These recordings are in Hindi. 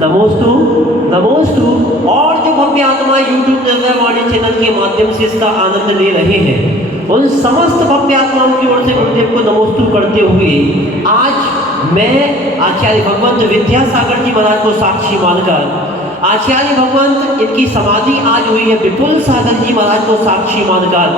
नमोस्तु नमोस्तु। और जो भव्य आत्मा यूट्यूब निर्भयवाणी चैनल के माध्यम से इसका आनंद ले रहे हैं, उन समस्त भव्य आत्माओं की ओर से गुरुदेव को नमोस्तु करते हुए आज मैं आचार्य भगवंत विद्यासागर जी महाराज को साक्षी मानकर, आचार्य भगवंत इनकी समाधि आज हुई है विपुल सागर जी महाराज को साक्षी मानकर,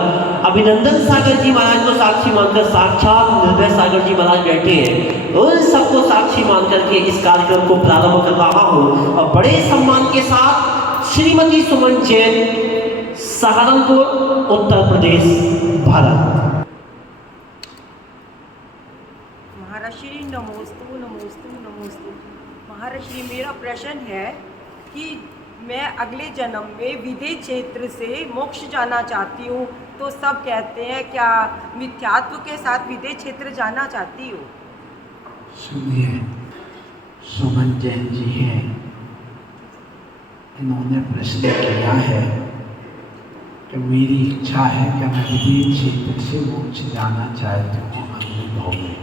अभिनंदन सागर जी महाराज को साक्षी मानकर, साक्षात निर्भय सागर जी महाराज बैठे हैं, उन सबको साक्षी मान करके इस कार्यक्रम को प्रारंभ कर रहा हूँ। और बड़े सम्मान के साथ श्रीमती सुमन जैन, सहारनपुर, उत्तर प्रदेश, भारत। महाराष्ट्री नमोस्तु नमोस्तु नमोस्तु। महाराष्ट्री, मेरा प्रश्न है कि मैं अगले जन्म में विदेह क्षेत्र से मोक्ष जाना चाहती हूँ, तो सब कहते हैं क्या मिथ्यात्व के साथ विदेह क्षेत्र जाना चाहती हूँ? सुनिए, सुमन जैन जी हैं, इन्होंने प्रश्न किया है कि मेरी इच्छा है कि मैं विदेह क्षेत्र से मोक्ष जाना चाहती हूँ अनुभव में,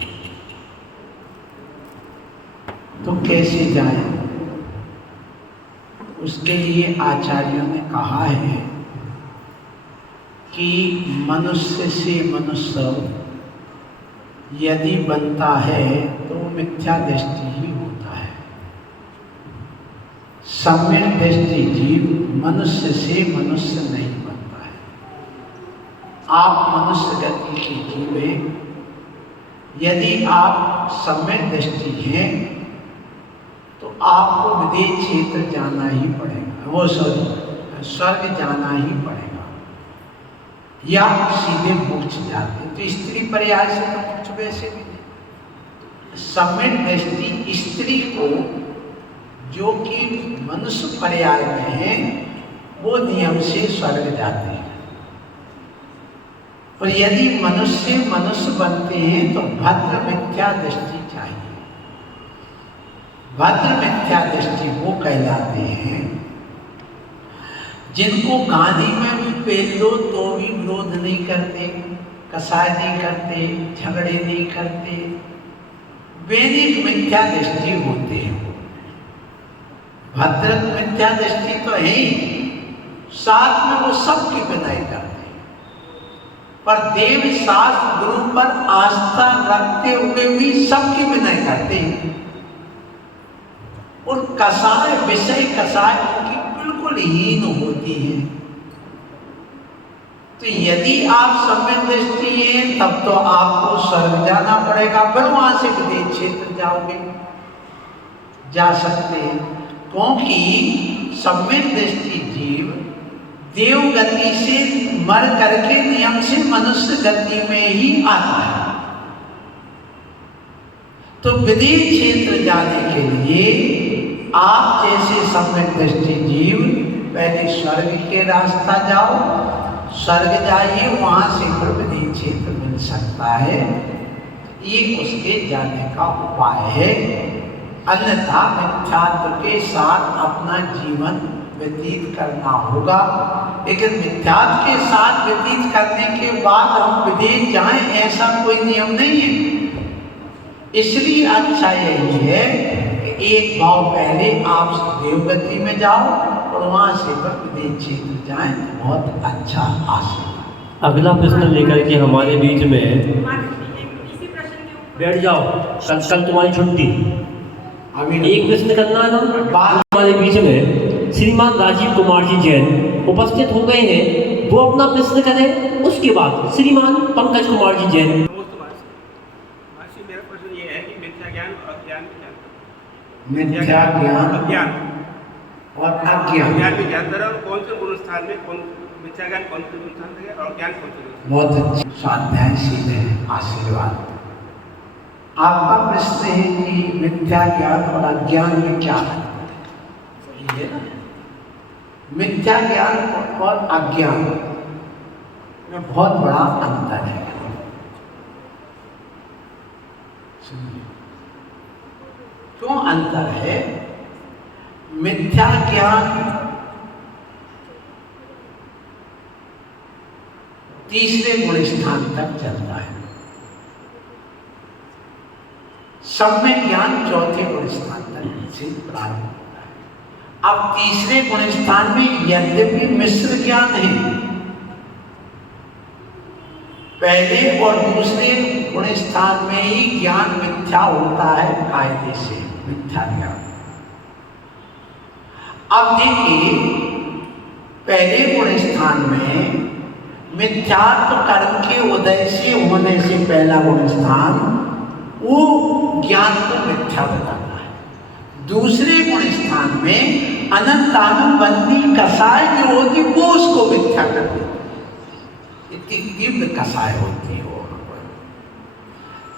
तो कैसे जाए? उसके लिए आचार्यों ने कहा है कि मनुष्य से मनुष्य यदि बनता है तो मिथ्या दृष्टि ही होता है। सम्यक दृष्टि जीव मनुष्य से मनुष्य नहीं बनता है। आप मनुष्य गति के जीव हैं, यदि आप सम्यक दृष्टि हैं तो आपको विदेह क्षेत्र जाना ही पड़ेगा, वो स्वर्ग जाना ही पड़ेगा, या सीधे मोक्ष जाते। तो स्त्री पर्याय से तो मोक्ष वैसे भी नहीं। सम्यक दृष्टि स्त्री को, जो कि मनुष्य पर्याय में है, वो नियम से स्वर्ग जाते हैं। और यदि मनुष्य मनुष्य बनते हैं तो भद्र मिथ्या दृष्टि चाहिए। भद्र मिथ्या दृष्टि वो कहलाते हैं जिनको गांधी में भी पेल दो तो भी विरोध नहीं करते, कसाय नहीं करते, झगड़े नहीं करते, वैदिक मिथ्या दृष्टि होते हैं। भद्र मिथ्या दृष्टि तो है ही, साथ में वो सबकी विनय करते हैं, पर देव शास्त्र गुरु पर आस्था रखते हुए भी सबकी विनय करते हैं। और कसाय विषय कसाय उनकी बिल्कुल हीन होती है। तो यदि आप सम्यक दृष्टि हैं तब तो आपको स्वर्ग जाना पड़ेगा, फिर वहां से विदेह क्षेत्र जाओगे, जा सकते हैं, क्योंकि सम्यक दृष्टि जीव देव गति से मर करके नियम से मनुष्य गति में ही आता है। तो विदेह क्षेत्र जाने के लिए आप जैसे सम्यक दृष्टि जीव पहले स्वर्ग के रास्ता जाओ, स्वर्ग जाइए, वहां से फिर विदेह क्षेत्र मिल सकता है। ये उसके जाने का उपाय है। अन्यथा मिथ्यात्व के साथ अपना जीवन व्यतीत करना होगा। लेकिन मिथ्यात्व के साथ व्यतीत करने के बाद हम विदेह जाएं, ऐसा कोई नियम नहीं है। इसलिए अच्छा यही है कि एक भाव पहले आप देवगति में जाओ और वहां से विदेह क्षेत्र जाएं, तो बहुत अच्छा आशीर्वाद। अगला प्रश्न लेकर के हमारे बीच में बैठ जाओ, कल तुम्हारी छुट्टी। अभी एक प्रश्न करना है ना। हमारे बीच में श्रीमान राजीव कुमार जी जैन उपस्थित हो गए हैं, वो अपना प्रश्न करें, उसके बाद श्रीमान पंकज कुमार जी जैन। मेरा प्रश्न ये है कि मिथ्या ज्ञान और अज्ञान में क्या अंतर? मिथ्या ज्ञान अज्ञान और अज्ञान में क्या अंतर है, और कौन से गुण स्थान में कौन मिथ्या ज्ञान कौन से गुण स्थान है और ज्ञान कौन से गुण स्थान? बहुत अच्छे स्वाध्याय सीधे आशीर्वाद। आपका प्रश्न है कि मिथ्या ज्ञान और अज्ञान में क्या है? मिथ्या ज्ञान और अज्ञान में बहुत बड़ा अंतर है। क्यों अंतर है? मिथ्या ज्ञान तीसरे गुण स्थान तक चलता है, सम्यक ज्ञान चौथे गुण स्थान तक से प्रारंभ होता है। अब तीसरे गुण स्थान में यद्यपि मिश्र ज्ञान है, पहले और दूसरे गुण स्थान में ही ज्ञान मिथ्या होता है, कायदे से मिथ्या ज्ञान। अब देखिए, पहले गुण स्थान में मिथ्यात्व कर्म के उदय से होने से पहला गुण स्थान वो ज्ञान को मिथ्या बताता है। दूसरे गुण स्थान में अनंतानुबंधी कसाय जो होती वो उसको मिथ्या कर देती, इतनी तीव्र कसाय होती है वो।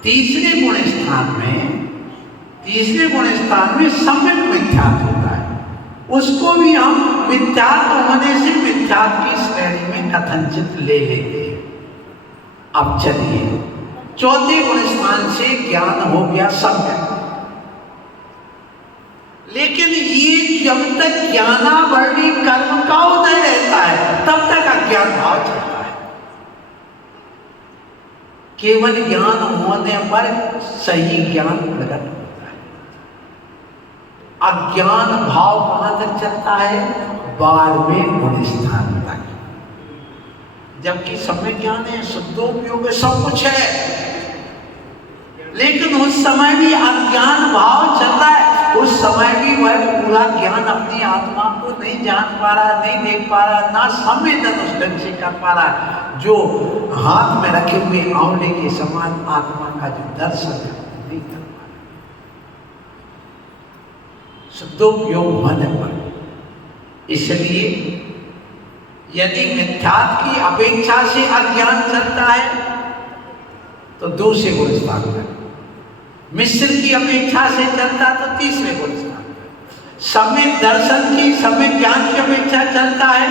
तीसरे गुण स्थान में सम्यक मिथ्यात्व होता है, उसको भी हम मिथ्यात्व होने से मिथ्यात्व की श्रेणी में कथनचित ले लेते हैं। अब चलिए, चौथे गुण स्थान से ज्ञान हो गया सम्यक, लेकिन ये जब तक ज्ञानावरणी कर्म का उदय रहता है तब तक अज्ञान भाव चलता है। केवल ज्ञान होने पर सही ज्ञान प्रकट होता है। अज्ञान भाव कहां तक चलता है? 12वें गुण स्थान तक, जबकि समय ज्ञान है, शुद्धोपयोग है, सब कुछ है, लेकिन उस समय भी अज्ञान भाव चल रहा है। उस समय भी वह पूरा ज्ञान अपनी आत्मा को नहीं जान पा रहा, नहीं देख पा रहा, ना संवेदन उस ढंग से कर पा रहा, जो हाथ में रखे हुए आंवले के समान आत्मा का जो दर्शन है नहीं कर पा रहा। शुद्धोपयोग होने पर, इसलिए यदि मिथ्यात्व की अपेक्षा से अज्ञान चलता है तो दूसरे गुण स्थान पर, मिश्र की अपेक्षा से चलता तो तीसरे गुण स्थान पर, सम्यक दर्शन की, सम्यक ज्ञान की अपेक्षा चलता है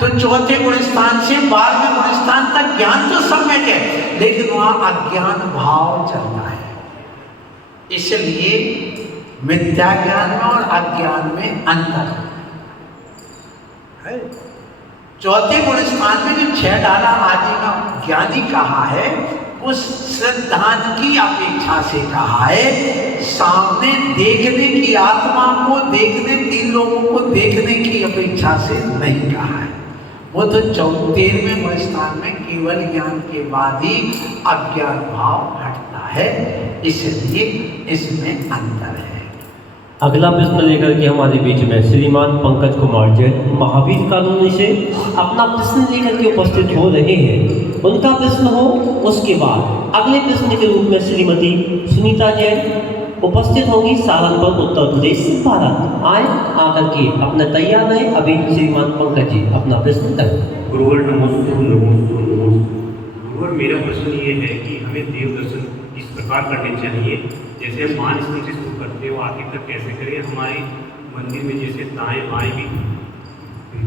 तो चौथे गुण स्थान से 12वें गुण स्थान तक ज्ञान तो सम्यक है, लेकिन वहां अज्ञान भाव चलता है। इसलिए मिथ्या ज्ञान में और अज्ञान में अंतर है। चौथे गुण स्थान में जो 6 डाला आदि का ज्ञानी कहा है, उस श्रद्धान की अपेक्षा से कहा है, सामने देखने की, आत्मा को देखने, 3 लोगों को देखने की अपेक्षा से नहीं कहा है। वो तो 13वें गुण स्थान में केवल ज्ञान के बाद ही अज्ञान भाव हटता है, इसलिए इसमें अंतर है। अगला प्रश्न लेकर के हमारे बीच में श्रीमान पंकज कुमार जैन महावीर कॉलोनी से अपना प्रश्न लेकर के उपस्थित हो रहे हैं। उनका प्रश्न हो, उसके बाद अगले प्रश्न के रूप में श्रीमती सुनीता जैन उपस्थित होंगी सहारनपुर उत्तर प्रदेश भारत। आए आकर के अपना तैयार रहे। अभी श्रीमान पंकज जी अपना प्रश्न करें। गुरुवर नमोस्तु नमोस्तु नमोस्तु। गुरुवर, मेरा प्रश्न ये है कि हमें देव दर्शन इस प्रकार करने चाहिए, जैसे हम मान स्थान से शुरू करते हैं वो आखिर तक कैसे करें। हमारे मंदिर में जैसे दाएं बाएं भी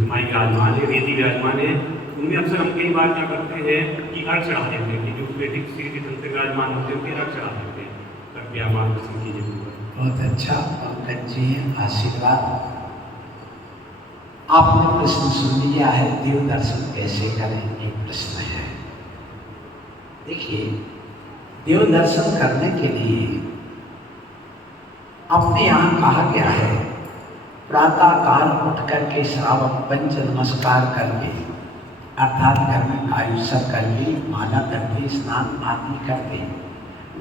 माई विराजमान है, वेदी विराजमान है, उनमें अक्सर हम कई बार क्या करते हैं कि अर्घ चढ़ा देते हैं, कि जो वेदी श्री के तंत्र विराजमान होते हैं उनके अर्घ चढ़ा देते हैं। कृपया मार्गदर्शन कीजिए। बहुत अच्छा पंकज जी, आशीर्वाद। आपने प्रश्न सुन लिया है, देव दर्शन कैसे करें, एक प्रश्न है। देखिए, देव दर्शन करने के लिए अपने यहाँ कहा गया है, प्रातः काल उठ करके श्रावक पंच नमस्कार करके, अर्थात घर में आयुष्य करके, माला करके, स्नान आदि करके,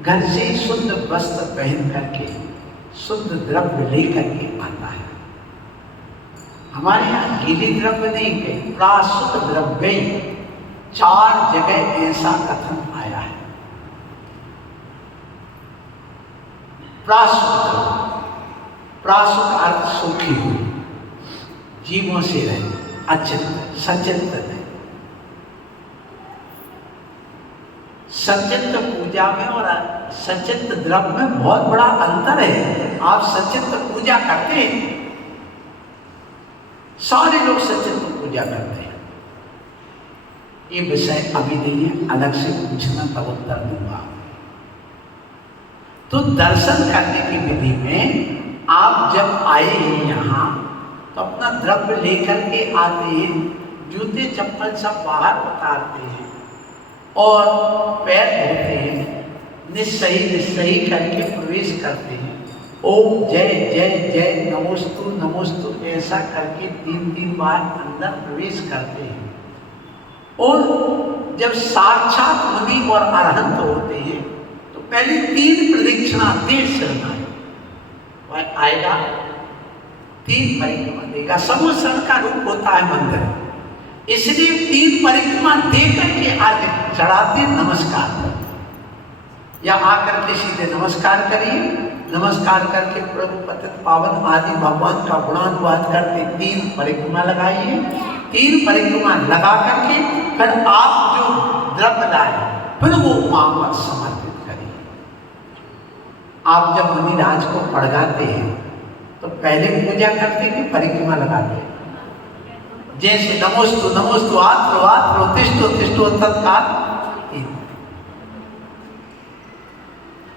घर से शुद्ध वस्त्र पहन करके, शुद्ध द्रव्य लेकर के आता है। हमारे यहाँ गीले द्रव्य नहीं कहे, प्राशुद्ध द्रव्य 4 जगह ऐसा कथन आया है। प्राशुद्ध अर्थ सुखी हुई, जीवों से रहे, अचिंत सचिंत रहे। सचिंत पूजा में और सचिंत द्रव्य में बहुत बड़ा अंतर है। आप सचिंत पूजा करते हैं, सारे लोग सचिंत पूजा करते हैं, ये विषय अभी नहीं है, अलग से पूछना तब उत्तर दूंगा। तो दर्शन करने की विधि में आप जब आए हैं यहाँ तो अपना द्रव्य लेकर के आते हैं, जूते चप्पल सब बाहर उतारते हैं और पैर धोते हैं, निस्सही करके प्रवेश करते हैं, ओम जय जय जय नमोस्तु नमोस्तु ऐसा करके 3-3 बार अंदर प्रवेश करते हैं। और जब साक्षात मुनि और अरहंत होते हैं तो पहले 3 प्रदक्षिणा देश शरणाई वह आएगा, 3 परिक्रमा देगा। समूह का रूप होता है मंदिर, इसलिए 3 परिक्रमा दे करके आगे चढ़ाते नमस्कार या आकर के सीधे नमस्कार करिए। नमस्कार करके प्रभु पतित पावन आदि भगवान का गुणानुवाद करके 3 परिक्रमा लगाइए। 3 परिक्रमा लगा करके फिर आप जो द्रव्य लाए फिर वो वहां पर समर्पित करिए। आप जब मुनिराज को पड़गाते हैं तो पहले पूजा करते कि परिक्रमा लगाते हैं? जैसे नमोस्तु नमोस्तु आत्रो आत्रो तिष्ठो तिष्ठो तत्काल।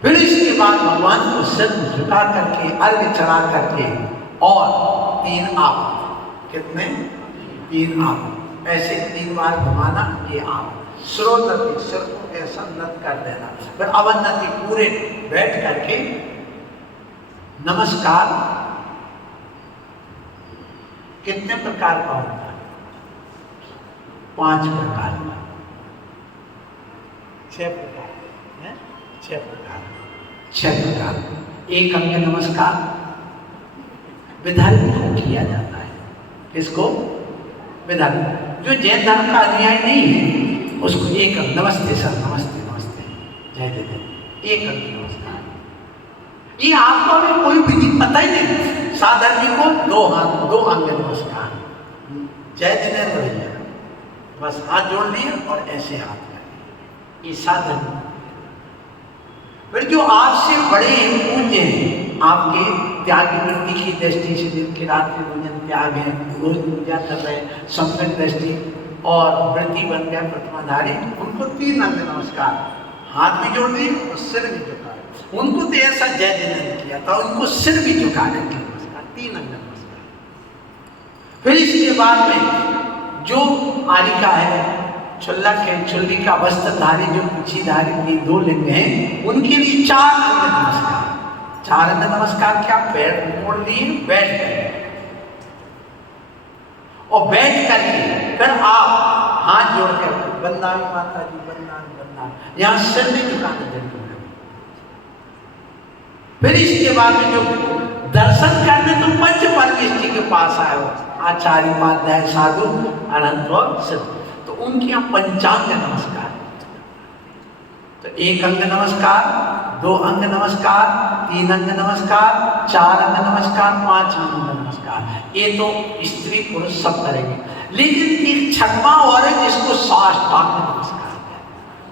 फिर इसके बाद भगवान को सिर झुका करके अर्घ्य चढ़ा करके और 3 आप, कितने? 3 आप ऐसे 3 बार घुमाना। ये आप श्रोतति, सिर को ऐसा नत कर देना। फिर अवनति पूरे बैठ करके नमस्कार कितने प्रकार का होता है? 5 प्रकार का, 6 प्रकार है, 6 प्रकार, 6 प्रकार। एक अंग नमस्कार विधान किया जाता है। किसको? विधान। जो जैन धर्म का अनुयायी नहीं है उसको एक अंग नमस्ते सर, नमस्ते नमस्ते जय जय जय, एक अंग नमस्कार। ये आपको अभी कोई विधि पता ही नहीं। साधर्मी को 2 हाथ, 2 अंग नमस्कार, जय जिनेन्द्र भैया बस हाथ जोड़ लिए और ऐसे हाथ कर, ये साधन। फिर जो आपसे बड़े पूज्य हैं, आपके त्याग वृत्ति की दृष्टि से जिनके रात्रि भोजन त्याग है, रोज पूजा कर रहे, संकट दृष्टि और वृत्ति बन गया प्रतिमाधारी, उनको 3 अंग नमस्कार, हाथ भी जोड़ दिए और सिर भी झुका। उनको तो ऐसा जय जिनेन्द्र किया था, उनको सिर भी झुका करके नमस्कार, 3 अंग नमस्कार। फिर इसके बाद में जो आरिका है, छुल्लक है, छुल्ली का वस्त्रधारी जो पीछीधारी की 2 लिंग हैं, उनके लिए 4 अंग नमस्कार। 4 अंग नमस्कार क्या? पैर मोड़ लिए, बैठ गए और बैठ करके फिर आप हाथ जोड़ कर वंदना माता जी, वंदना वंदना, यहां सिर नहीं झुकाना जरूरी है। फिर इसके बाद में जो दर्शन करने तो पंच परमेष्टि के पास आए हो, आचार्य उपाध्याय साधु अनंत और सिद्ध, तो उनके यहाँ पंचांग नमस्कार। तो 1 अंग नमस्कार, 2 अंग नमस्कार, 3 अंग नमस्कार, 4 अंग नमस्कार, 5 अंग नमस्कार। ये तो स्त्री पुरुष सब करेंगे। लेकिन एक 6वां और है जिसको साष्टांग नमस्कार है,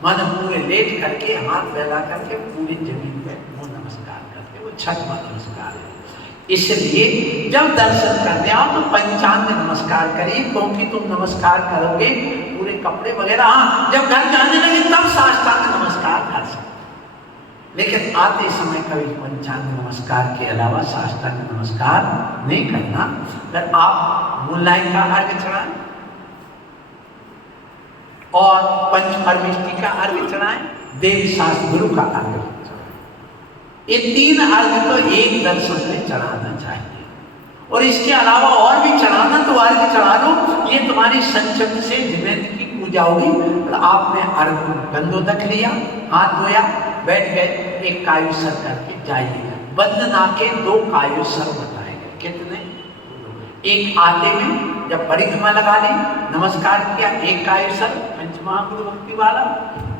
मन पूरे लेट करके हाथ फैला करके पूरी जमीन पे वो नमस्कार करते, वो 6वां नमस्कार है। इसलिए जब दर्शन करने आओ तो पंचांग नमस्कार करिए, क्योंकि तुम नमस्कार करोगे पूरे कपड़े वगैरह, हाँ जब घर जाने लगे तब साष्टांग नमस्कार कर सकते, लेकिन आते समय कभी पंचांग नमस्कार के अलावा साष्टांग नमस्कार नहीं करना। फिर आप मूललाइन का अर्घ्य चढ़ाएं और पंच परमेष्टि का अर्घ्य चढ़ाएं, देवी शास्त्र गुरु का अर्घ्य। ये 3 अर्घ्य तो एक दर्शन में चढ़ाना चाहिए, और इसके अलावा और भी चढ़ाना तो अर्घ्य चढ़ा दो। ये तुम्हारी संचत से जिनेन्द्र की पूजा होगी। तो आपने अर्घ्य गंधोदक लिया, हाथ धोया, बैठ गए, एक कायुसर करके जाइए। वंदना के 2 कायुसर बताए गए, कितने? एक आते में जब परिक्रमा लगा ली, नमस्कार किया, 1 कायुसर पंचमहागुरु भक्ति वाला।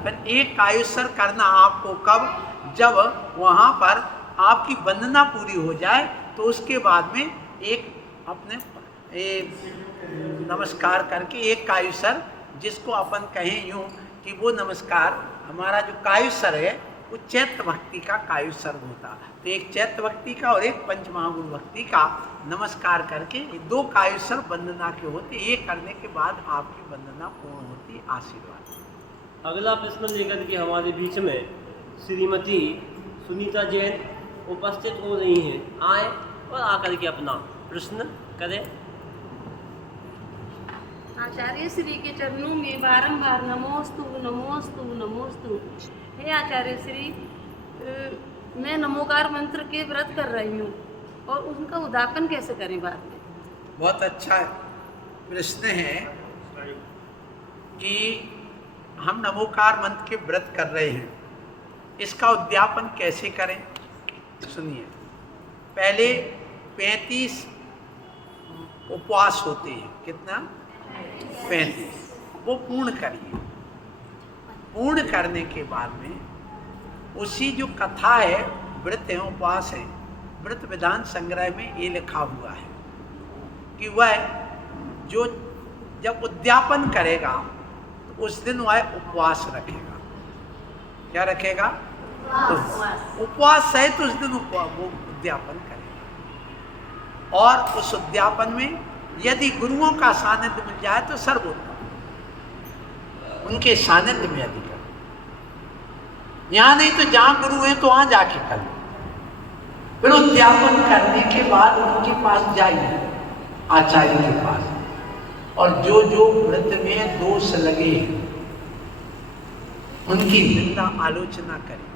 फिर 1 कायुसर करना आपको कब? जब वहाँ पर आपकी वंदना पूरी हो जाए, तो उसके बाद में एक अपने नमस्कार करके 1 कायुसर, जिसको अपन कहें यूँ कि वो नमस्कार हमारा जो कायुसर है वो चैत्र भक्ति का कायुसर होता। तो एक चैत्र भक्ति का और एक पंचमहागुरु भक्ति का नमस्कार करके 2 कायुसर वंदना के होते। ये करने के बाद आपकी वंदना पूर्ण होती। आशीर्वाद। अगला प्रश्न लेकर के हमारे बीच में श्रीमती सुनीता जैन उपस्थित हो रही हैं, आए और आकर के अपना प्रश्न करें। आचार्य श्री के चरणों में बारंबार नमोस्तु नमोस्तु नमोस्तु। हे आचार्य श्री, मैं नमोकार मंत्र के व्रत कर रही हूँ और उनका उद्यापन कैसे करें बाद में? बहुत अच्छा प्रश्न है कि हम नमोकार मंत्र के व्रत कर रहे हैं, इसका उद्यापन कैसे करें। सुनिए, पहले 35 उपवास होते हैं। कितना? 35। वो पूर्ण करिए। पूर्ण करने के बाद में उसी जो कथा है, व्रत है, उपवास है, व्रत विधान संग्रह में ये लिखा हुआ है कि वह जो जब उद्यापन करेगा तो उस दिन वह उपवास रखेगा। क्या रखेगा? उपवास सहित उस दिन वो उद्यापन करेगा। और उस उद्यापन में यदि गुरुओं का सानिध्य मिल जाए तो सर्वोत्तम, उनके सानिध्य में यदि करो। यहाँ नहीं तो जहाँ गुरु है तो वहाँ जाके कर लो। फिर उद्यापन करने के बाद उनके पास जाइए, आचार्य के पास, और जो जो व्रत में दोष लगे उनकी निंदा आलोचना करें।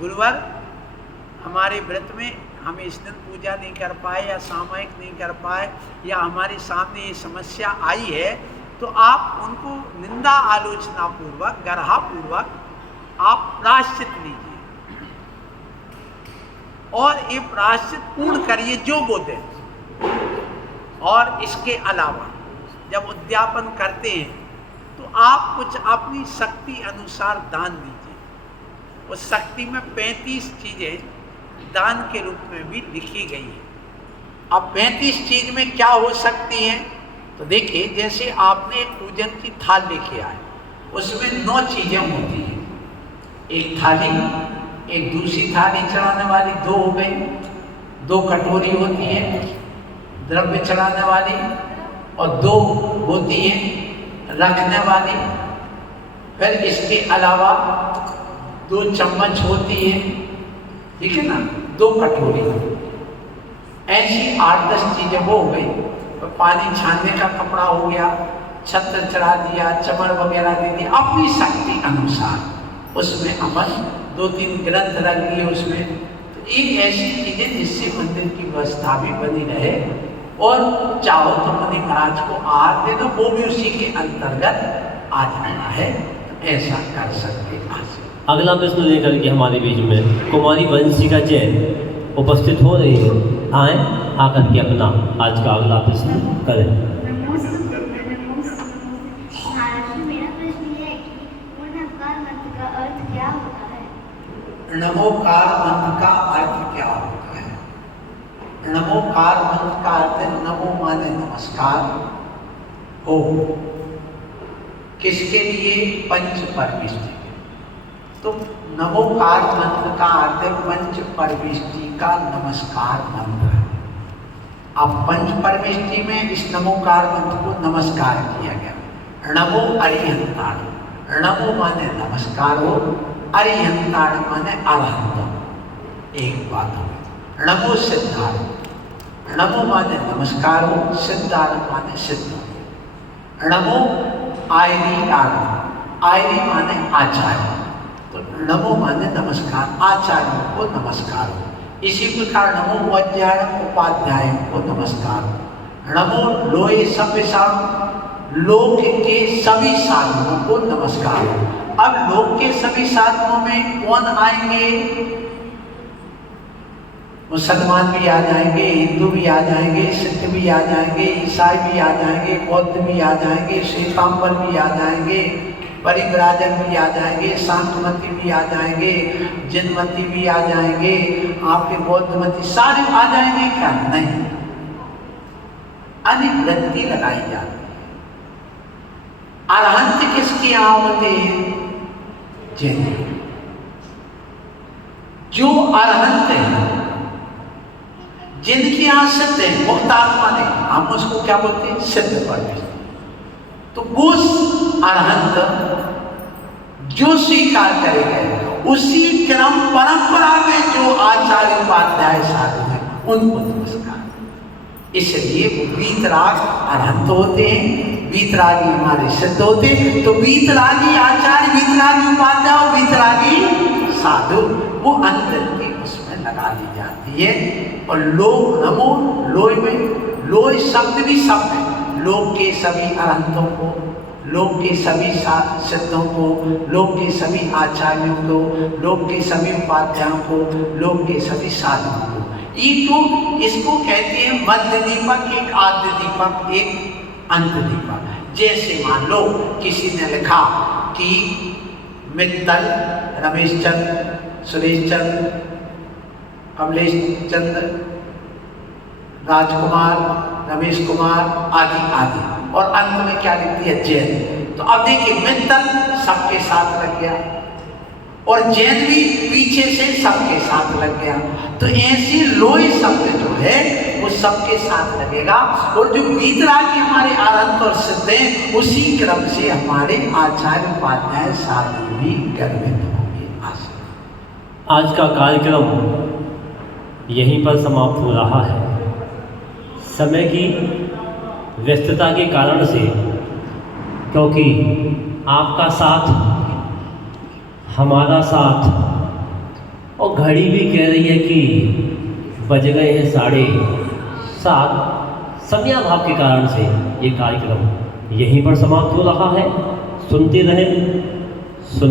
गुरुवर, हमारे व्रत में हम इस दिन पूजा नहीं कर पाए या सामूहिक नहीं कर पाए या हमारे सामने ये समस्या आई है, तो आप उनको निंदा आलोचना पूर्वक, गर्हा पूर्वक आप प्रायश्चित लीजिए और ये प्रायश्चित पूर्ण करिए जो वो दे। और इसके अलावा जब उद्यापन करते हैं तो आप कुछ अपनी शक्ति अनुसार दान दीजिए। उस शक्ति में 35 चीजें दान के रूप में भी लिखी गई है। अब 35 चीज में क्या हो सकती हैं? तो देखिए, जैसे आपने एक पूजन की थाल लेके आए, उसमें 9 चीजें होती हैं। एक थाली, एक दूसरी थाली चढ़ाने वाली 2 हो गई, 2 कटोरी होती है द्रव्य चढ़ाने वाली, और 2 होती है रखने वाली। फिर इसके अलावा 2 चम्मच होती है, ठीक है ना, 2 कटोरी। ऐसी 8-10 चीजें वो हो गई। तो पानी छानने का कपड़ा हो गया, छत्र चढ़ा दिया, चमर वगैरह दे दिया, अपनी शक्ति अनुसार। उसमें अमल 2-3 ग्रंथ रख दिए उसमें। तो एक ऐसी चीजें जिससे मंदिर की व्यवस्था भी बनी रहे, और चाहो तो मुनि महाराज को आहार देना, वो भी उसी के अंतर्गत आ जाना है, तो ऐसा कर सकते हैं। अगला प्रश्न लेकर के हमारे बीच में कुमारी वंशिका जैन उपस्थित हो रही है। आए, आकर के अपना आज का अगला प्रश्न करें। मेरा प्रश्न ये है कि नमोकार मंत्र का अर्थ क्या होता है? नमोकार मंत्र का अर्थ क्या होता है? नमोकार मंत्र का अर्थ है नमो माने नमस्कार हो। किसके लिए? पंच परमेष्टि। तो नमोकार मंत्र का अर्थ है पंच परमेष्टि का नमस्कार मंत्र। अब पंच परमेष्टि में इस नमोकार मंत्र को नमस्कार किया गया। नमो अरिहंताण, नमो माने नमस्कार हो, अरिहंताण माने अरहंत। एक बात हो। नमो सिद्धार्थ, नमो माने नमस्कार हो, सिद्धार्थ माने सिद्ध। नमो आयरीकार, आयरी माने आचार्य। तो नमो माने नमस्कार, आचार्यों को नमस्कार हो। इसी प्रकार नमो वज्रायण उपाध्याय को नमस्कार हो। नमो लोहे सभ्यसाम, लोक के सभी साधुओं को नमस्कार हो। अब लोक के सभी साधुओं में कौन आएंगे? मुसलमान भी आ जाएंगे, हिंदू भी आ जाएंगे, सिख भी आ जाएंगे, ईसाई भी आ जाएंगे, बौद्ध भी आ जाएंगे, श्वेतांबर भी आ जाएंगे, परिव्राजक भी आ जाएंगे, शांतमती भी आ जाएंगे, जिनमती भी आ जाएंगे, आपके बौद्धमती सारे आ जाएंगे क्या? नहीं, अधिवृत्ति लगाई जाती है। अरहंत किसके यहाँ होते हैं? जिन जो अरहंत है, जिनके यहाँ सिद्ध है, मुक्त आत्मा नहीं, हम उसको क्या बोलते हैं? सिद्ध परमेश्वर। तो वो अरहंत जो स्वीकार करेंगे, उसी क्रम परंपरा में जो आचार्य उपाध्याय साधु हैं उनको नमस्कार। इसलिए वो वीतराग अरहंत होते हैं, वीतरागी हमारे सिद्ध होते हैं। तो वीतरागी आचार्य, वीतरागी उपाध्याय, वीतरागी साधु वो अंतर की उसमें लगा दी जाती है। और लोक नमो, लोय में लोय शब्द भी शब्द है। लोक के सभी अरहंतों को, लोक के सभी सिद्धों को, लोक के सभी आचार्यों को, लोक के सभी उपाध्यायों को, लोक के सभी साधुओं को। ये तो इसको कहते हैं मध्य दीपक, एक आद्य दीपक, एक अंत दीपक। जैसे मान लो किसी ने लिखा कि मित्तल, रमेश चंद्र, सुरेश चंद्र, कमलेश चंद्र, राजकुमार, रमेश कुमार आदि आदि, और अंत में क्या लिखती है, जैन। तो अब देखिए मित्तल सबके साथ लग गया और जैन भी पीछे से सबके साथ लग गया। तो ऐसी लोई शब्द जो है वो सबके साथ लगेगा। और जो वीतरागी हमारे आनंद और सिद्ध हैं उसी क्रम से हमारे आचार्य उपाध्याय साधु भी गर्वित होंगे। आज का कार्यक्रम यहीं पर समाप्त हो रहा है। समय की व्यस्तता के कारण से, क्योंकि आपका साथ, हमारा साथ, और घड़ी भी कह रही है कि बज गए हैं 7:30, समयाभाव के कारण से ये कार्यक्रम यहीं पर समाप्त हो रहा है। सुनते रहें, सुना